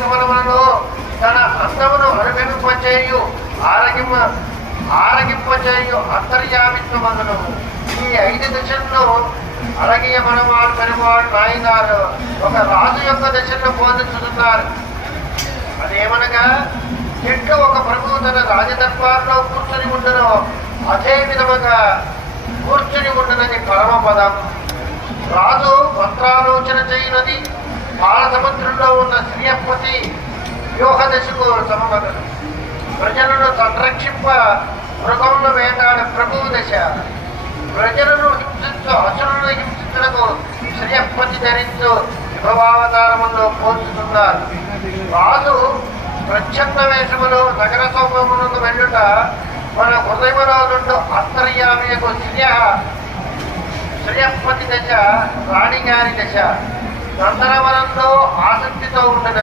కమలములలో తన అందమును అనుభవింపచేయు ఆరగింపచేయు అంతర్యామిత్వమగును. ఈ 5 దశల్లో అలగియ మనవాడు పెరుమాడు నాయనారు ఒక రాజు యొక్క దశల్లో బోధించుతున్నారు. అదేమనగా ఎట్లు ఒక ప్రభువు తన రాజదర్బార్లో కూర్చొని ఉండను అదే విధముగా కూర్చుని ఉండనది పరమపదం. రాజు మంత్రాలోచన చేయనది పాలసముద్రంలో ఉన్న శ్రీయపతి వ్యూహ దశకు సమమగను. ప్రజలను సంరక్షింప మృగమును వేటాడు ప్రభువు దశ. ప్రజలను హింసించు అసురులను హింసించడానికి శ్రీయపతి ధరించు విభవావతారములో పోల్చుతున్నారు. రాజు ప్రచ్ఛన్న వేషములో నగర సౌభములకు వెళ్ళుట మన హృదయములో నుండి అంతర్యామియకు శ్రీయపతి దశ రాణిగారి దశ. నందనవనంలో ఆసక్తితో ఉండిన